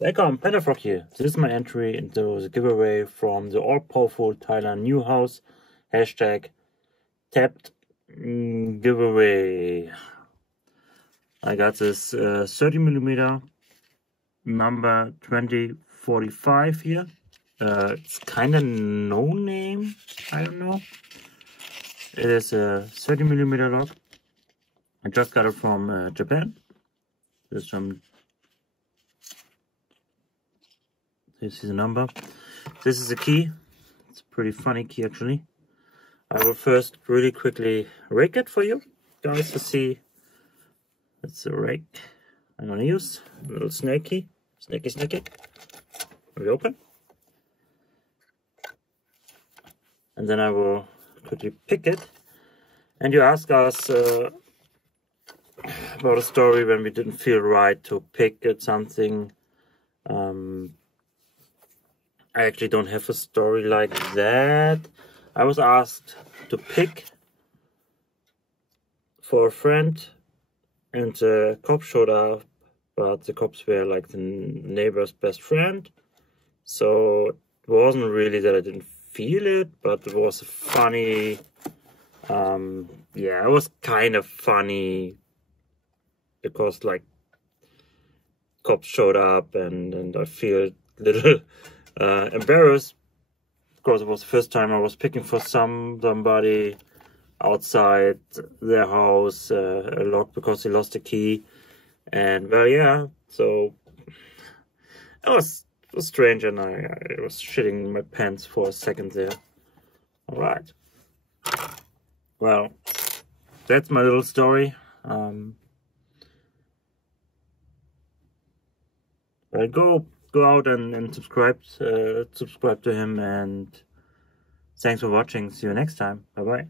Welcome, Panda-Frog here. This is my entry into the giveaway from the all-powerful Tyler Newhouse hashtag tapped giveaway. I got this 30mm number 2045 here. It's kind of no name, I don't know. It is a 30mm log. I just got it from Japan. There's some. This is the number. This is the key. It's a pretty funny key actually. I will first really quickly rake it for you guys to see. That's the rake I'm gonna use. A little snaky. Snaky. We open. And then I will quickly pick it. And you ask us about a story when we didn't feel right to pick at something. I actually don't have a story like that. I was asked to pick for a friend, and the cops showed up, but the cops were like the neighbor's best friend. So it wasn't really that I didn't feel it, but it was funny. Yeah, it was kind of funny because like cops showed up, and I feel a little embarrassed because it was the first time I was picking for somebody outside their house a lock because he lost the key. And well, yeah, so it was strange, and I was shitting in my pants for a second there. All right, well, that's my little story. Well, go out and subscribe to him, and thanks for watching. See you next time. Bye bye.